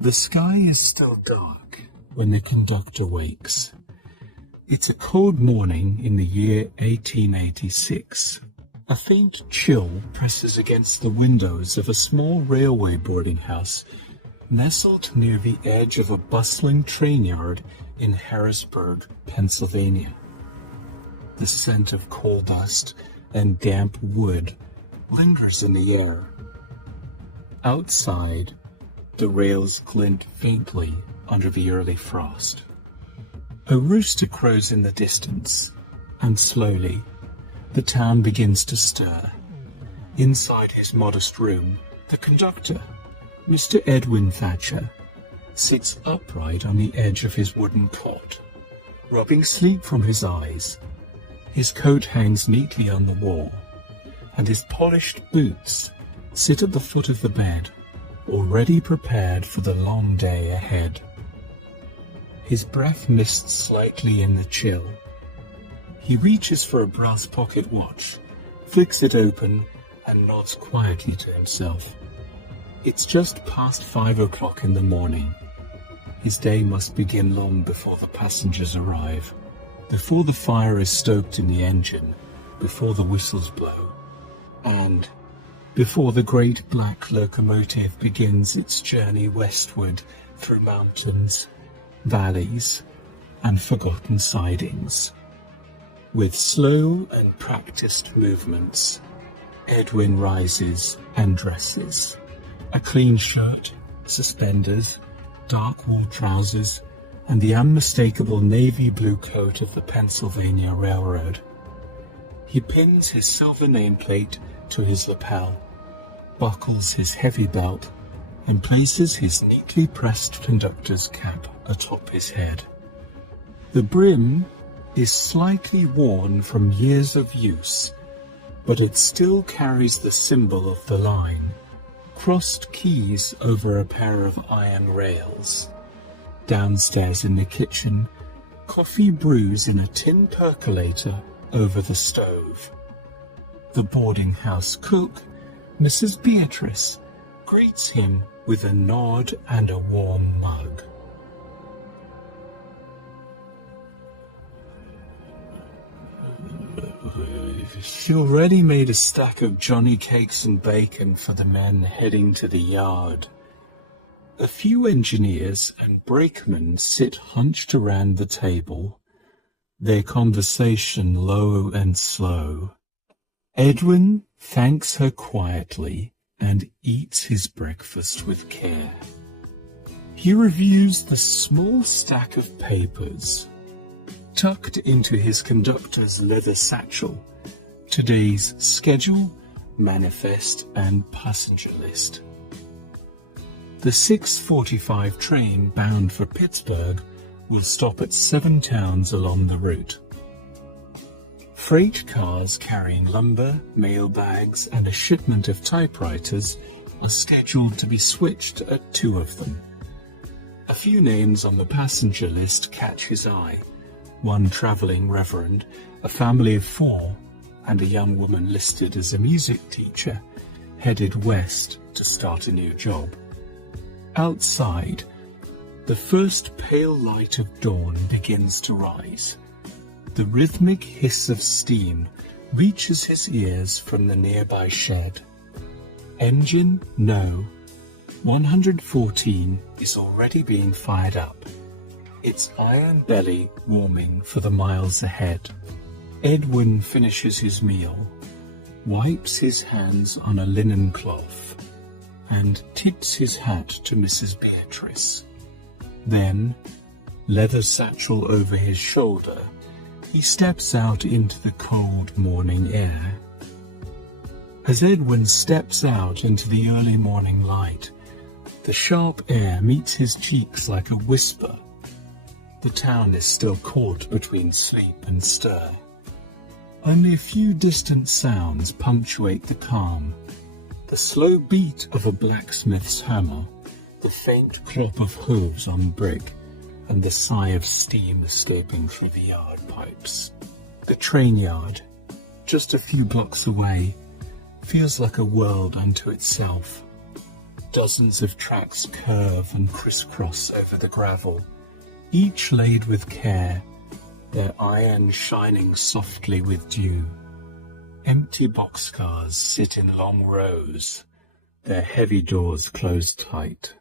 The sky is still dark when the conductor wakes. It's a cold morning in the year 1886. A faint chill presses against the windows of a small railway boarding house nestled near the edge of a bustling train yard in Harrisburg, Pennsylvania. The scent of coal dust and damp wood lingers in the air. Outside, the rails glint faintly under the early frost. A rooster crows in the distance, and slowly, the town begins to stir. Inside his modest room, the conductor, Mr. Edwin Thatcher, sits upright on the edge of his wooden cot, rubbing sleep from his eyes. His coat hangs neatly on the wall, and his polished boots sit at the foot of the bed, already prepared for the long day ahead. His breath mists slightly in the chill. He reaches for a brass pocket watch, flicks it open, and nods quietly to himself. It's just past 5 o'clock in the morning. His day must begin long before the passengers arrive, before the fire is stoked in the engine, before the whistles blow, and before the great black locomotive begins its journey westward through mountains, valleys, and forgotten sidings. With slow and practiced movements, Edwin rises and dresses. A clean shirt, suspenders, dark wool trousers, and the unmistakable navy blue coat of the Pennsylvania Railroad. He pins his silver nameplate to his lapel, buckles his heavy belt, and places his neatly pressed conductor's cap atop his head. The brim is slightly worn from years of use, but it still carries the symbol of the line, crossed keys over a pair of iron rails. Downstairs in the kitchen, coffee brews in a tin percolator over the stove. The boarding house cook, Mrs. Beatrice, greets him with a nod and a warm mug. She already made a stack of Johnny cakes and bacon for the men heading to the yard. A few engineers and brakemen sit hunched around the table, their conversation low and slow. Edwin thanks her quietly and eats his breakfast with care. He reviews the small stack of papers tucked into his conductor's leather satchel, today's schedule, manifest, and passenger list. The 6:45 train bound for Pittsburgh will stop at 7 towns along the route. Freight cars carrying lumber, mail bags, and a shipment of typewriters are scheduled to be switched at 2 of them. A few names on the passenger list catch his eye. One traveling reverend, a family of 4, and a young woman listed as a music teacher, headed west to start a new job. Outside, the first pale light of dawn begins to rise. The rhythmic hiss of steam reaches his ears from the nearby shed. Engine No. 114 is already being fired up, its iron belly warming for the miles ahead. Edwin finishes his meal, wipes his hands on a linen cloth, and tips his hat to Mrs. Beatrice. Then, leather satchel over his shoulder, he steps out into the cold morning air. As Edwin steps out into the early morning light, the sharp air meets his cheeks like a whisper. The town is still caught between sleep and stir. Only a few distant sounds punctuate the calm. The slow beat of a blacksmith's hammer, the faint clop of hooves on brick, and the sigh of steam escaping through the yard pipes. The train yard, just a few blocks away, feels like a world unto itself. Dozens of tracks curve and crisscross over the gravel, each laid with care, their iron shining softly with dew. Empty boxcars sit in long rows, their heavy doors closed tight.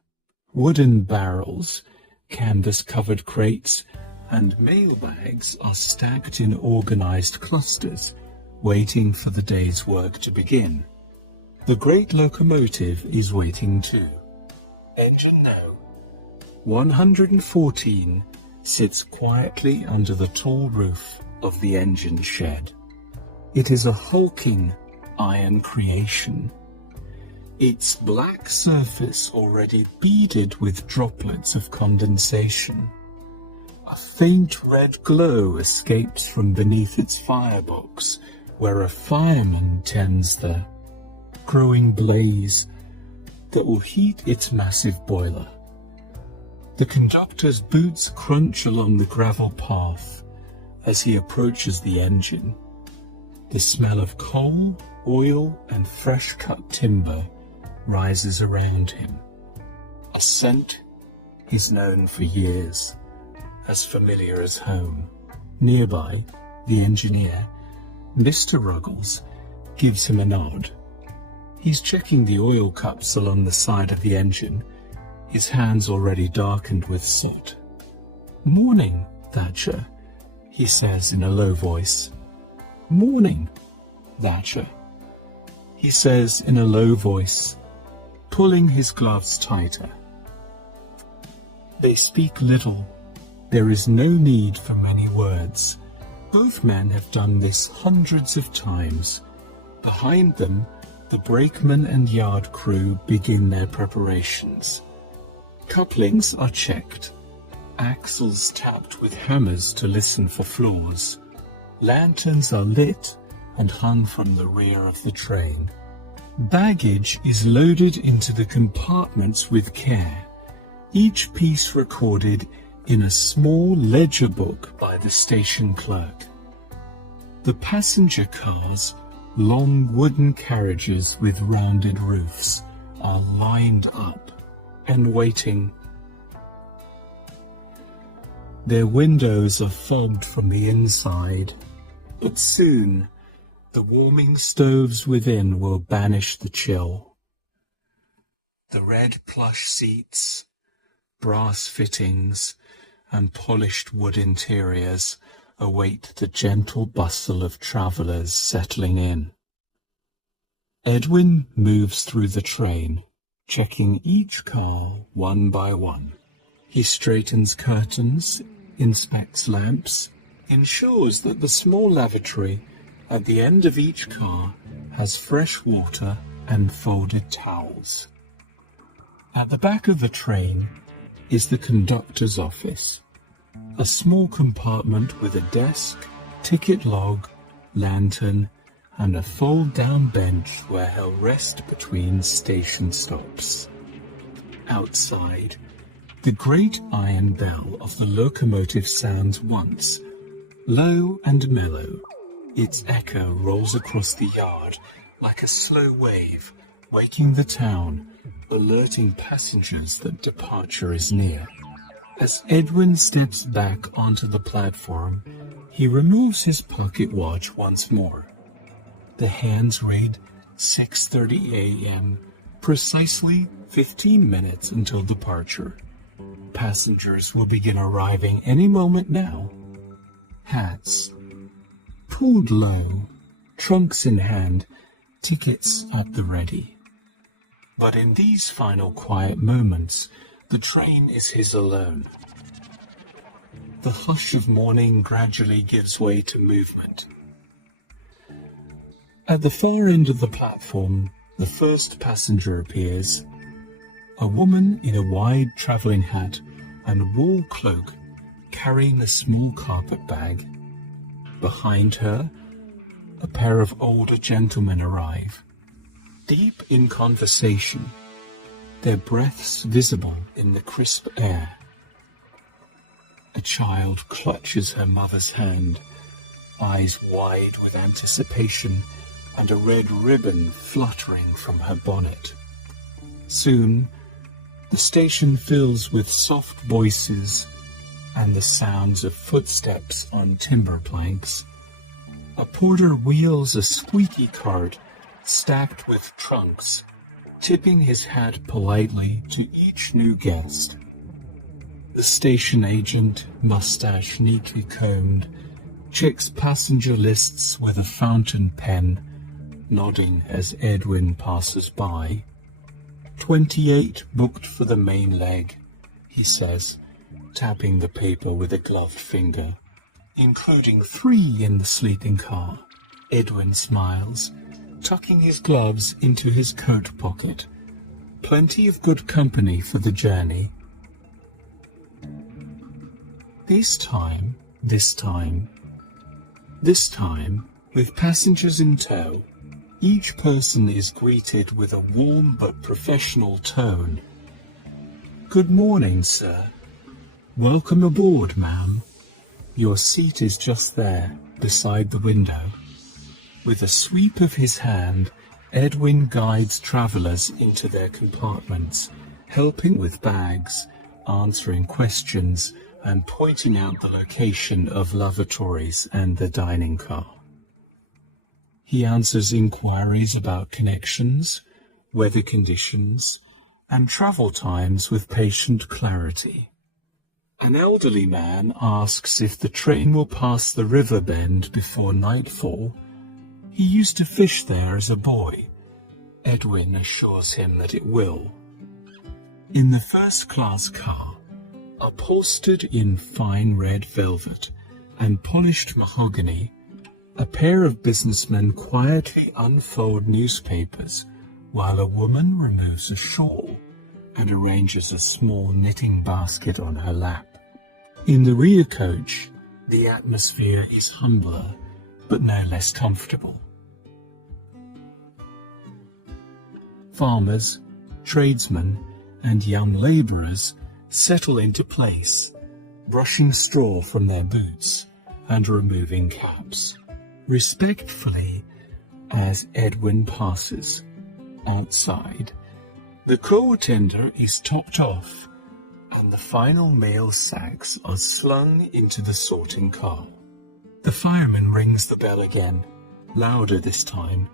Wooden barrels, canvas-covered crates, and mailbags are stacked in organized clusters, waiting for the day's work to begin. The great locomotive is waiting too. Engine now. 114 sits quietly under the tall roof of the engine shed. It is a hulking iron creation, its black surface already beaded with droplets of condensation. A faint red glow escapes from beneath its firebox, where a fireman tends the growing blaze that will heat its massive boiler. The conductor's boots crunch along the gravel path as he approaches the engine. The smell of coal, oil, and fresh-cut timber rises around him. A scent he's known for years, as familiar as home. Nearby, the engineer, Mr. Ruggles, gives him a nod. He's checking the oil cups along the side of the engine, his hands already darkened with soot. "Morning, Thatcher," he says in a low voice. "Morning, Thatcher," he says in a low voice, pulling his gloves tighter. They speak little. There is no need for many words. Both men have done this hundreds of times. Behind them, the brakeman and yard crew begin their preparations. Couplings are checked, axles tapped with hammers to listen for flaws. Lanterns are lit and hung from the rear of the train. Baggage is loaded into the compartments with care, each piece recorded in a small ledger book by the station clerk. The passenger cars, long wooden carriages with rounded roofs, are lined up and waiting. Their windows are fogged from the inside, but soon the warming stoves within will banish the chill. The red plush seats, brass fittings, and polished wood interiors await the gentle bustle of travellers settling in. Edwin moves through the train, checking each car one by one. He straightens curtains, inspects lamps, ensures that the small lavatory at the end of each car has fresh water and folded towels. At the back of the train is the conductor's office, a small compartment with a desk, ticket log, lantern, and a fold-down bench where he'll rest between station stops. Outside, the great iron bell of the locomotive sounds once, low and mellow. Its echo rolls across the yard like a slow wave, waking the town, alerting passengers that departure is near. As Edwin steps back onto the platform, he removes his pocket watch once more. The hands read 6:30 a.m., precisely 15 minutes until departure. Passengers will begin arriving any moment now. Hats pulled low, trunks in hand, tickets at the ready. But in these final quiet moments, the train is his alone. The hush of morning gradually gives way to movement. At the far end of the platform, the first passenger appears. A woman in a wide travelling hat and wool cloak, carrying a small carpet bag. Behind her, a pair of older gentlemen arrive, deep in conversation, their breaths visible in the crisp air. A child clutches her mother's hand, eyes wide with anticipation, and a red ribbon fluttering from her bonnet. Soon, The station fills with soft voices and the sounds of footsteps on timber planks. A porter wheels a squeaky cart stacked with trunks, tipping his hat politely to each new guest. The station agent, mustache neatly combed, checks passenger lists with a fountain pen, nodding as Edwin passes by. 28 booked for the main leg, he says, tapping the paper with a gloved finger, including 3 in the sleeping car. Edwin smiles, tucking his gloves into his coat pocket. Plenty of good company for the journey. This time, with passengers in tow, each person is greeted with a warm but professional tone. "Good morning, sir. Welcome aboard, ma'am. Your seat is just there, beside the window." With a sweep of his hand, Edwin guides travellers into their compartments, helping with bags, answering questions, and pointing out the location of lavatories and the dining car. He answers inquiries about connections, weather conditions, and travel times with patient clarity. An elderly man asks if the train will pass the river bend before nightfall. He used to fish there as a boy. Edwin assures him that it will. In the first-class car, upholstered in fine red velvet and polished mahogany, a pair of businessmen quietly unfold newspapers while a woman removes a shawl and arranges a small knitting basket on her lap. In the rear coach, the atmosphere is humbler but no less comfortable. Farmers, tradesmen, and young labourers settle into place, brushing straw from their boots and removing caps. Respectfully, as Edwin passes. Outside, the coal tender is topped off, and the final mail sacks are slung into the sorting car. The fireman rings the bell again, louder this time,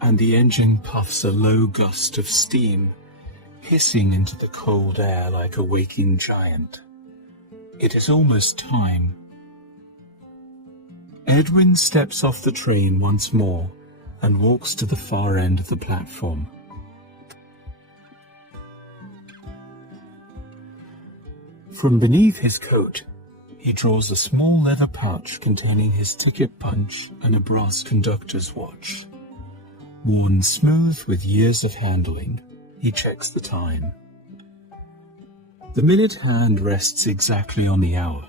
and the engine puffs a low gust of steam, hissing into the cold air like a waking giant. It is almost time. Edwin steps off the train once more and walks to the far end of the platform. From beneath his coat, he draws a small leather pouch containing his ticket punch and a brass conductor's watch. Worn smooth with years of handling, he checks the time. The minute hand rests exactly on the hour.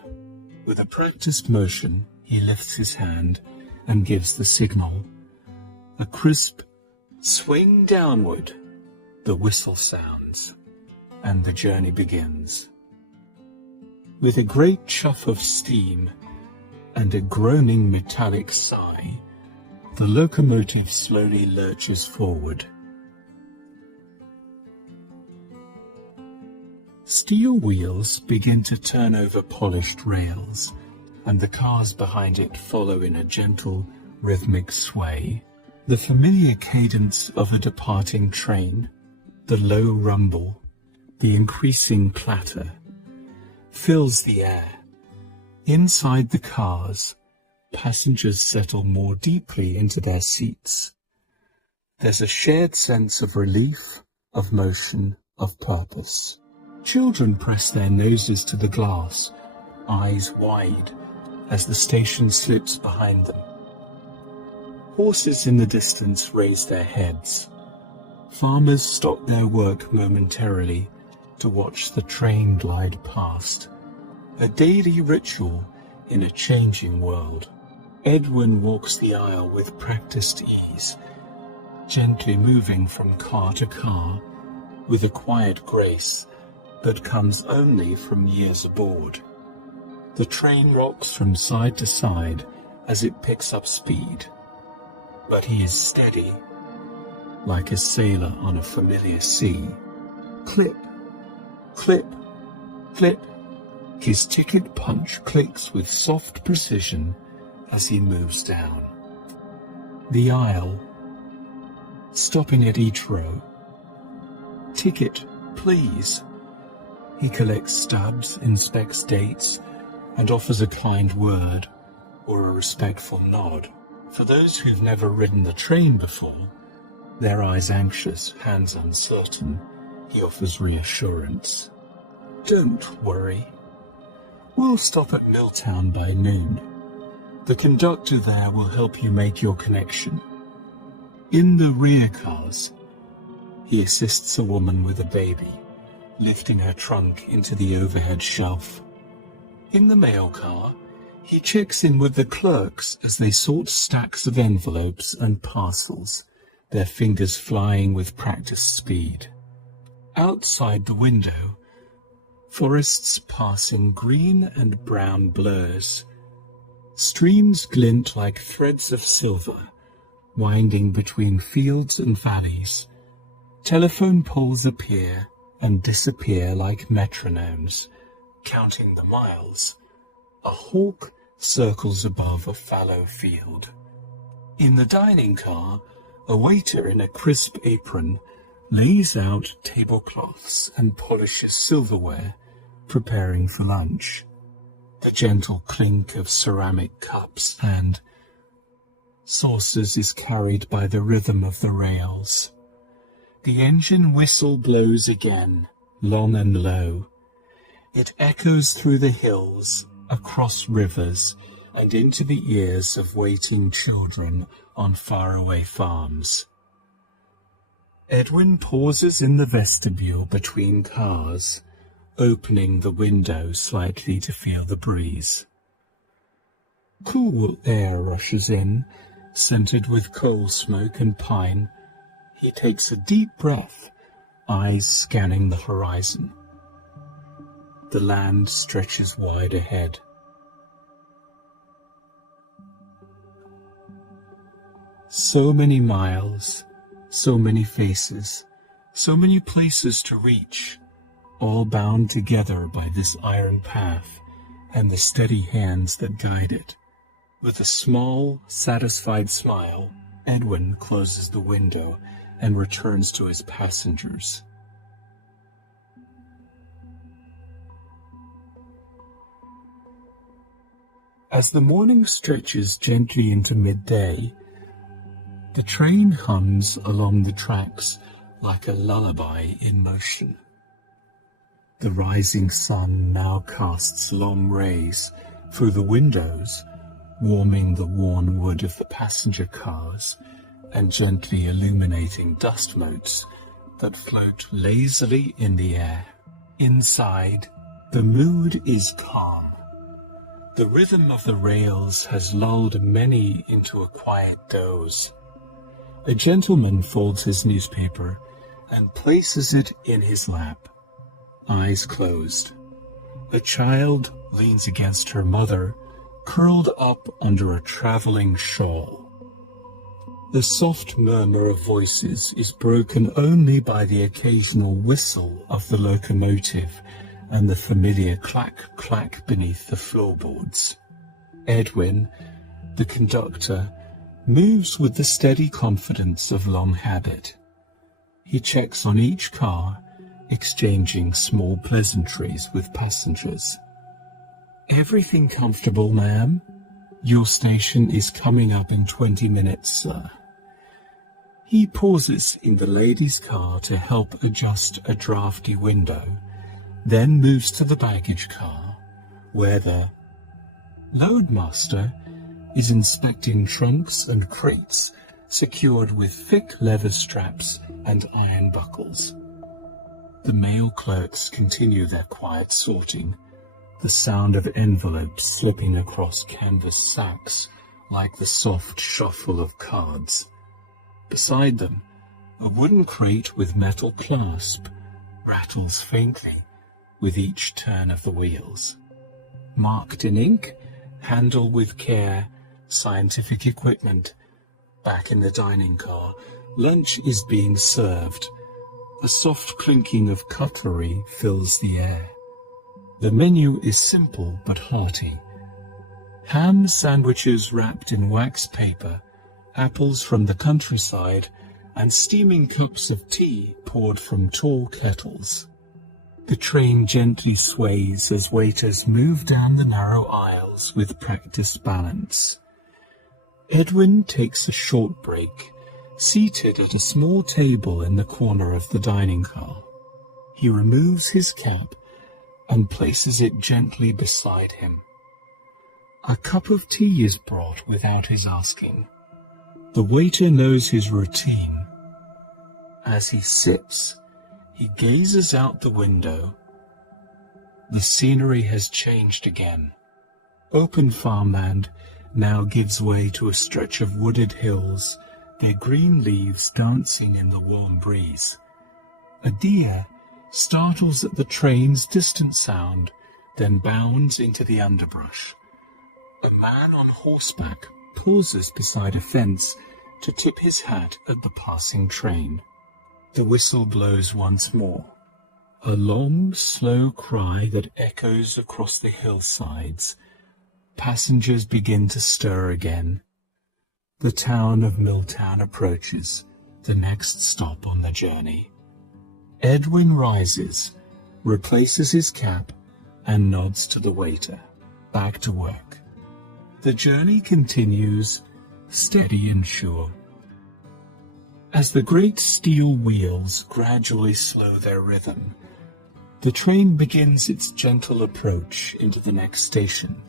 With a practiced motion, he lifts his hand and gives the signal. A crisp swing downward. The whistle sounds, and the journey begins. With a great chuff of steam and a groaning metallic sigh, the locomotive slowly lurches forward. Steel wheels begin to turn over polished rails, and the cars behind it follow in a gentle, rhythmic sway. The familiar cadence of a departing train, the low rumble, the increasing clatter, fills the air. Inside the cars, passengers settle more deeply into their seats. There's a shared sense of relief, of motion, of purpose. Children press their noses to the glass, eyes wide, as the station slips behind them. Horses in the distance raise their heads. Farmers stop their work momentarily to watch the train glide past. A daily ritual in a changing world. Edwin walks the aisle with practiced ease, gently moving from car to car with a quiet grace that comes only from years aboard. The train rocks from side to side as it picks up speed, but he is steady, like a sailor on a familiar sea. Clip, Clip, clip. His ticket punch clicks with soft precision as he moves down the aisle, stopping at each row. Ticket, please. He collects stubs, inspects dates, and offers a kind word or a respectful nod. For those who've never ridden the train before, their eyes anxious, hands uncertain, he offers reassurance. Don't worry. We'll stop at Milltown by noon. The conductor there will help you make your connection. In the rear cars, he assists a woman with a baby, lifting her trunk into the overhead shelf. In the mail car, he checks in with the clerks as they sort stacks of envelopes and parcels, their fingers flying with practiced speed. Outside the window, forests pass in green and brown blurs. Streams glint like threads of silver, winding between fields and valleys. Telephone poles appear and disappear like metronomes, counting the miles. A hawk circles above a fallow field. In the dining car, a waiter in a crisp apron lays out tablecloths and polishes silverware, preparing for lunch. The gentle clink of ceramic cups and saucers is carried by the rhythm of the rails. The engine whistle blows again, long and low. It echoes through the hills, across rivers, and into the ears of waiting children on faraway farms. Edwin pauses in the vestibule between cars, opening the window slightly to feel the breeze. Cool air rushes in, scented with coal smoke and pine. He takes a deep breath, eyes scanning the horizon. The land stretches wide ahead. So many miles, so many faces, so many places to reach, all bound together by this iron path and the steady hands that guide it. With a small, satisfied smile, Edwin closes the window and returns to his passengers. As the morning stretches gently into midday, the train hums along the tracks like a lullaby in motion. The rising sun now casts long rays through the windows, warming the worn wood of the passenger cars and gently illuminating dust motes that float lazily in the air. Inside, the mood is calm. The rhythm of the rails has lulled many into a quiet doze. A gentleman folds his newspaper and places it in his lap, eyes closed. A child leans against her mother, curled up under a traveling shawl. The soft murmur of voices is broken only by the occasional whistle of the locomotive and the familiar clack-clack beneath the floorboards. Edwin, the conductor, moves with the steady confidence of long habit. He checks on each car, exchanging small pleasantries with passengers. "Everything comfortable, ma'am? Your station is coming up in 20 minutes, sir." He pauses in the ladies' car to help adjust a drafty window, then moves to the baggage car, where the loadmaster is inspecting trunks and crates secured with thick leather straps and iron buckles. The mail clerks continue their quiet sorting, the sound of envelopes slipping across canvas sacks like the soft shuffle of cards. Beside them, a wooden crate with metal clasp rattles faintly with each turn of the wheels. Marked in ink, handle with care, scientific equipment. Back in the dining car, lunch is being served. The soft clinking of cutlery fills the air. The menu is simple but hearty. Ham sandwiches wrapped in wax paper, apples from the countryside, and steaming cups of tea poured from tall kettles. The train gently sways as waiters move down the narrow aisles with practiced balance. Edwin takes a short break, seated at a small table in the corner of the dining car. He removes his cap and places it gently beside him. A cup of tea is brought without his asking. The waiter knows his routine. As he sips, he gazes out the window. The scenery has changed again. Open farmland now gives way to a stretch of wooded hills, their green leaves dancing in the warm breeze. A deer startles at the train's distant sound, then bounds into the underbrush. A man on horseback pauses beside a fence to tip his hat at the passing train. The whistle blows once more, a long, slow cry that echoes across the hillsides. Passengers begin to stir again. The town of Milltown approaches, the next stop on the journey. Edwin rises, replaces his cap, and nods to the waiter. Back to work. The journey continues, steady and sure. As the great steel wheels gradually slow their rhythm, the train begins its gentle approach into the next station,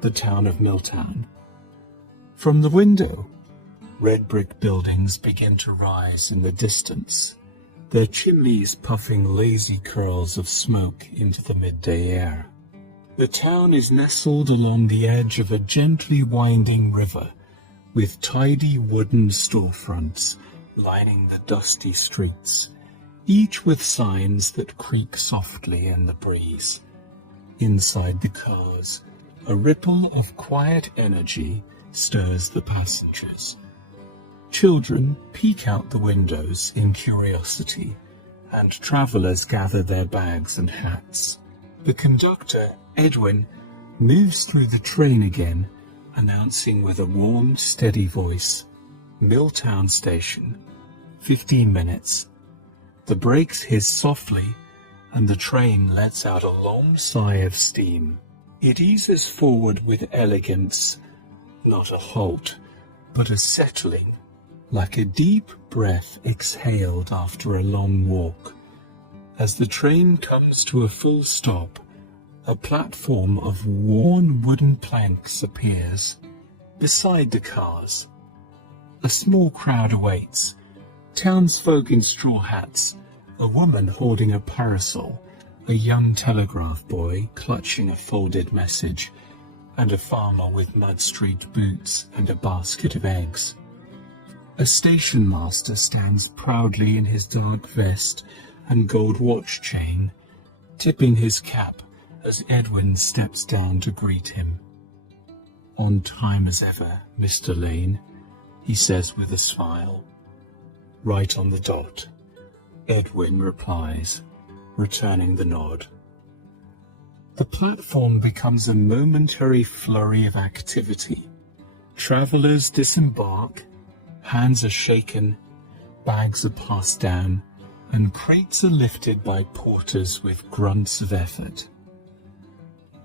the town of Milltown. From the window, red brick buildings begin to rise in the distance, their chimneys puffing lazy curls of smoke into the midday air. The town is nestled along the edge of a gently winding river, with tidy wooden storefronts lining the dusty streets, each with signs that creak softly in the breeze. Inside the cars, a ripple of quiet energy stirs the passengers. Children peek out the windows in curiosity, and travelers gather their bags and hats. The conductor, Edwin, moves through the train again, announcing with a warm, steady voice, "Milltown Station, 15 minutes." The brakes hiss softly, and the train lets out a long sigh of steam. It eases forward with elegance, not a halt, but a settling, like a deep breath exhaled after a long walk. As the train comes to a full stop, a platform of worn wooden planks appears. Beside the cars, a small crowd awaits. Townsfolk in straw hats, a woman holding a parasol, a young telegraph boy clutching a folded message, and a farmer with mud-streaked boots and a basket of eggs. A station master stands proudly in his dark vest and gold watch chain, tipping his cap as Edwin steps down to greet him. "On time as ever, Mr. Lane," he says with a smile. "Right on the dot," Edwin replies, returning the nod. The platform becomes a momentary flurry of activity. Travelers disembark, hands are shaken, bags are passed down, and crates are lifted by porters with grunts of effort.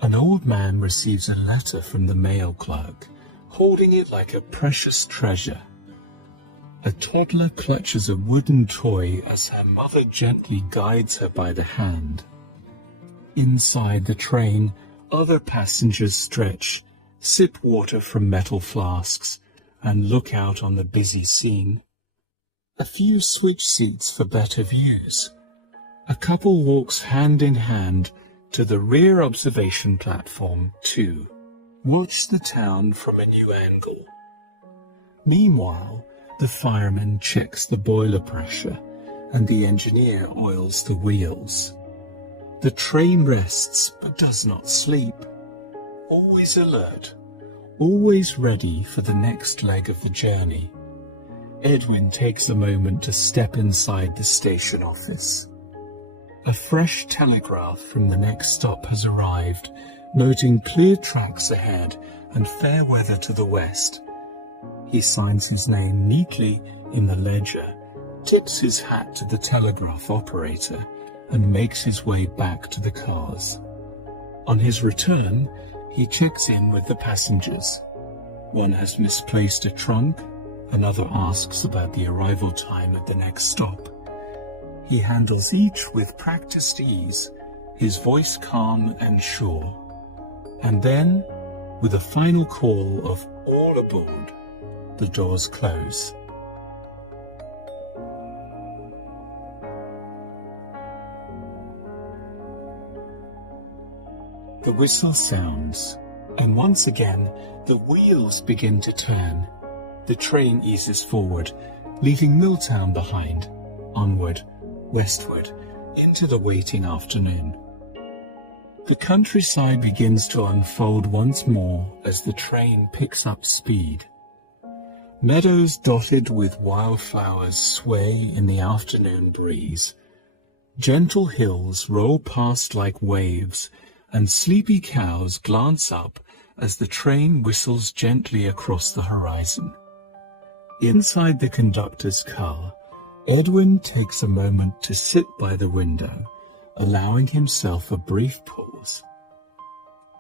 An old man receives a letter from the mail clerk, holding it like a precious treasure. A toddler clutches a wooden toy as her mother gently guides her by the hand. Inside the train, other passengers stretch, sip water from metal flasks, and look out on the busy scene. A few switch seats for better views. A couple walks hand in hand to the rear observation platform to watch the town from a new angle. Meanwhile, the fireman checks the boiler pressure and the engineer oils the wheels. The train rests but does not sleep, always alert, always ready for the next leg of the journey. Edwin takes a moment to step inside the station office. A fresh telegraph from the next stop has arrived, noting clear tracks ahead and fair weather to the west. He signs his name neatly in the ledger, tips his hat to the telegraph operator, and makes his way back to the cars. On his return, he checks in with the passengers. One has misplaced a trunk, another asks about the arrival time at the next stop. He handles each with practiced ease, his voice calm and sure. And then, with a final call of all aboard, the doors close. The whistle sounds, and once again the wheels begin to turn. The train eases forward, leaving Milltown behind, onward, westward, into the waiting afternoon. The countryside begins to unfold once more as the train picks up speed. Meadows dotted with wildflowers sway in the afternoon breeze. Gentle hills roll past like waves, and sleepy cows glance up as the train whistles gently across the horizon. Inside the conductor's car, Edwin takes a moment to sit by the window, allowing himself a brief pause.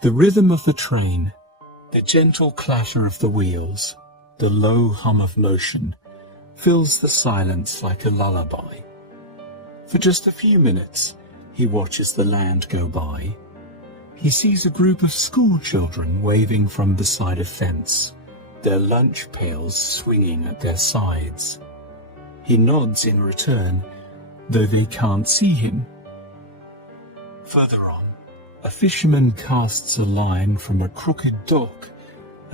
The rhythm of the train, the gentle clatter of the wheels, the low hum of motion, fills the silence like a lullaby. For just a few minutes, he watches the land go by. He sees a group of school children waving from beside a fence, their lunch pails swinging at their sides. He nods in return, though they can't see him. Further on, a fisherman casts a line from a crooked dock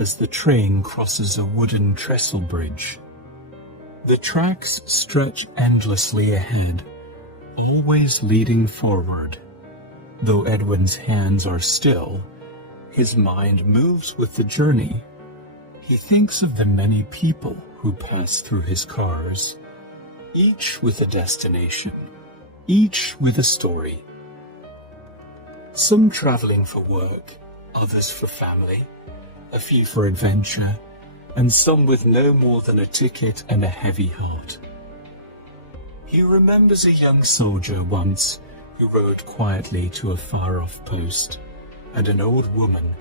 as the train crosses a wooden trestle bridge. The tracks stretch endlessly ahead, always leading forward. Though Edwin's hands are still, his mind moves with the journey. He thinks of the many people who pass through his cars, each with a destination, each with a story. Some traveling for work, others for family, a few for adventure, and some with no more than a ticket and a heavy heart. He remembers a young soldier once who rode quietly to a far-off post, and an old woman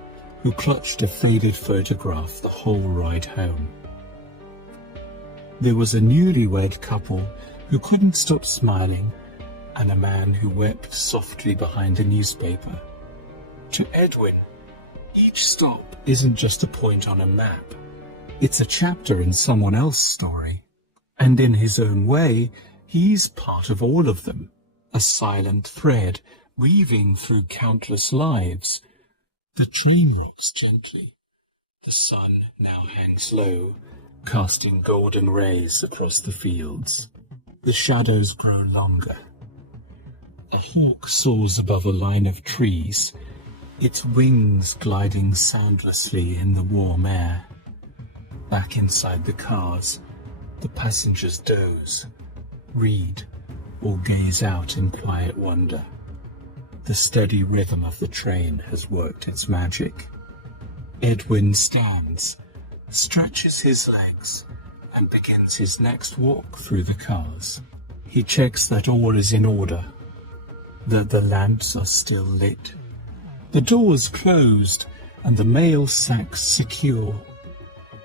who clutched a faded photograph the whole ride home. There was a newlywed couple who couldn't stop smiling, and a man who wept softly behind a newspaper. To Edwin, each stop isn't just a point on a map. It's a chapter in someone else's story. And in his own way, he's part of all of them, a silent thread weaving through countless lives. The train rocks gently. The sun now hangs low, casting golden rays across the fields. The shadows grow longer. A hawk soars above a line of trees, its wings gliding soundlessly in the warm air. Back inside the cars, the passengers doze, read, or gaze out in quiet wonder. The steady rhythm of the train has worked its magic. Edwin stands, stretches his legs, and begins his next walk through the cars. He checks that all is in order, that the lamps are still lit, the doors closed, and the mail sacks secure.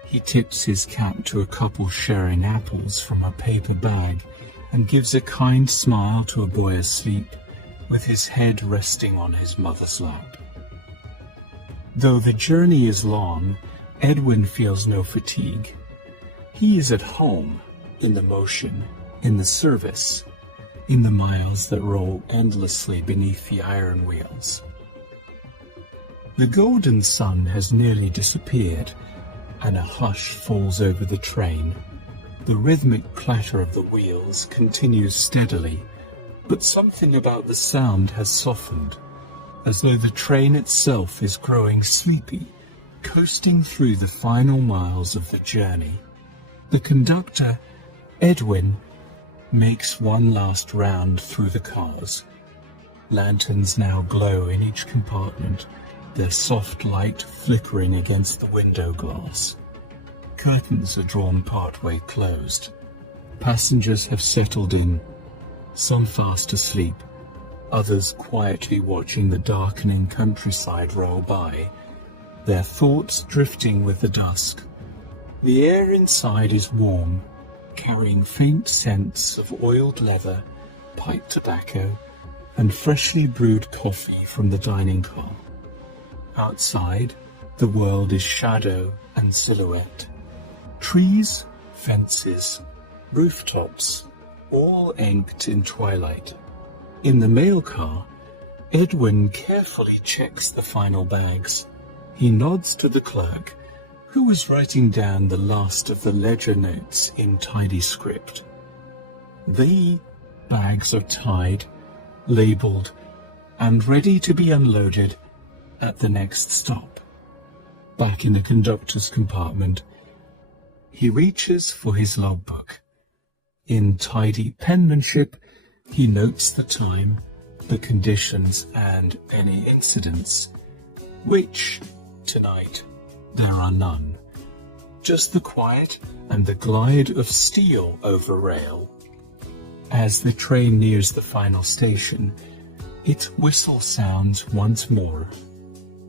He tips his cap to a couple sharing apples from a paper bag and gives a kind smile to a boy asleep, with his head resting on his mother's lap. Though the journey is long, Edwin feels no fatigue. He is at home, in the motion, in the service, in the miles that roll endlessly beneath the iron wheels. The golden sun has nearly disappeared, and a hush falls over the train. The rhythmic clatter of the wheels continues steadily, but something about the sound has softened, as though the train itself is growing sleepy, coasting through the final miles of the journey. The conductor Edwin makes one last round through the cars. Lanterns now glow in each compartment, their soft light flickering against the window glass. Curtains are drawn partway closed. Passengers have settled in, some fast asleep, others quietly watching the darkening countryside roll by, their thoughts drifting with the dusk. The air inside is warm, carrying faint scents of oiled leather, pipe tobacco, and freshly brewed coffee from the dining car. Outside, the world is shadow and silhouette. Trees, fences, rooftops, all inked in twilight. In the mail car, Edwin carefully checks the final bags. He nods to the clerk, who is writing down the last of the ledger notes in tidy script. The bags are tied, labelled, and ready to be unloaded at the next stop. Back in the conductor's compartment, he reaches for his logbook. In tidy penmanship, he notes the time, the conditions, and any incidents, which, tonight, there are none. Just the quiet and the glide of steel over rail. As the train nears the final station, its whistle sounds once more,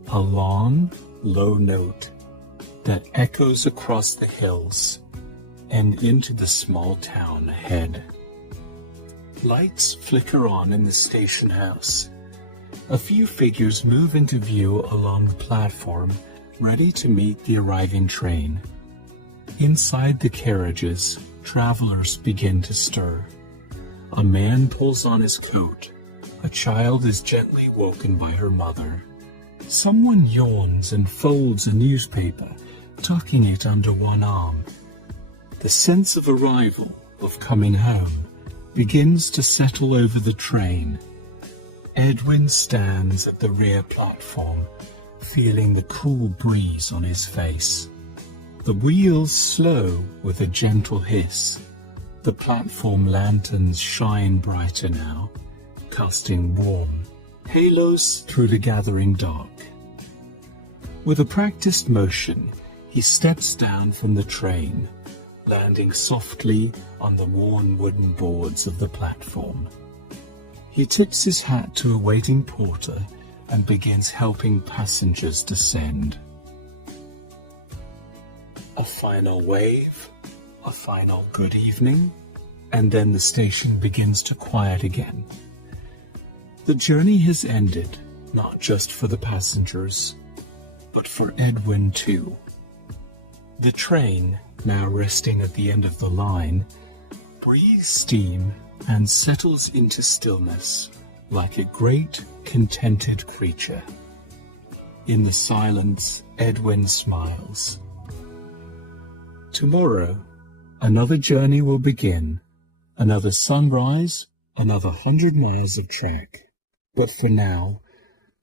a long, low note that echoes across the hills and into the small town ahead. Lights flicker on in the station house. A few figures move into view along the platform, ready to meet the arriving train. Inside the carriages, travelers begin to stir. A man pulls on his coat. A child is gently woken by her mother. Someone yawns and folds a newspaper, tucking it under one arm. The sense of arrival, of coming home, begins to settle over the train. Edwin stands at the rear platform, feeling the cool breeze on his face. The wheels slow with a gentle hiss. The platform lanterns shine brighter now, casting warm halos through the gathering dark. With a practiced motion, he steps down from the train, landing softly on the worn wooden boards of the platform. He tips his hat to a waiting porter and begins helping passengers descend. A final wave, a final good evening, and then the station begins to quiet again. The journey has ended, not just for the passengers, but for Edwin too. The train, now resting at the end of the line, breathes steam and settles into stillness like a great, contented creature. In the silence, Edwin smiles. Tomorrow, another journey will begin, another sunrise, another 100 miles of track. But for now,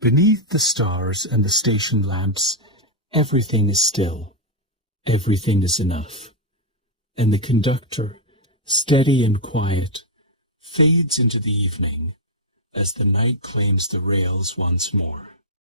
beneath the stars and the station lamps, everything is still. Everything is enough. And the conductor, steady and quiet, fades into the evening as the night claims the rails once more.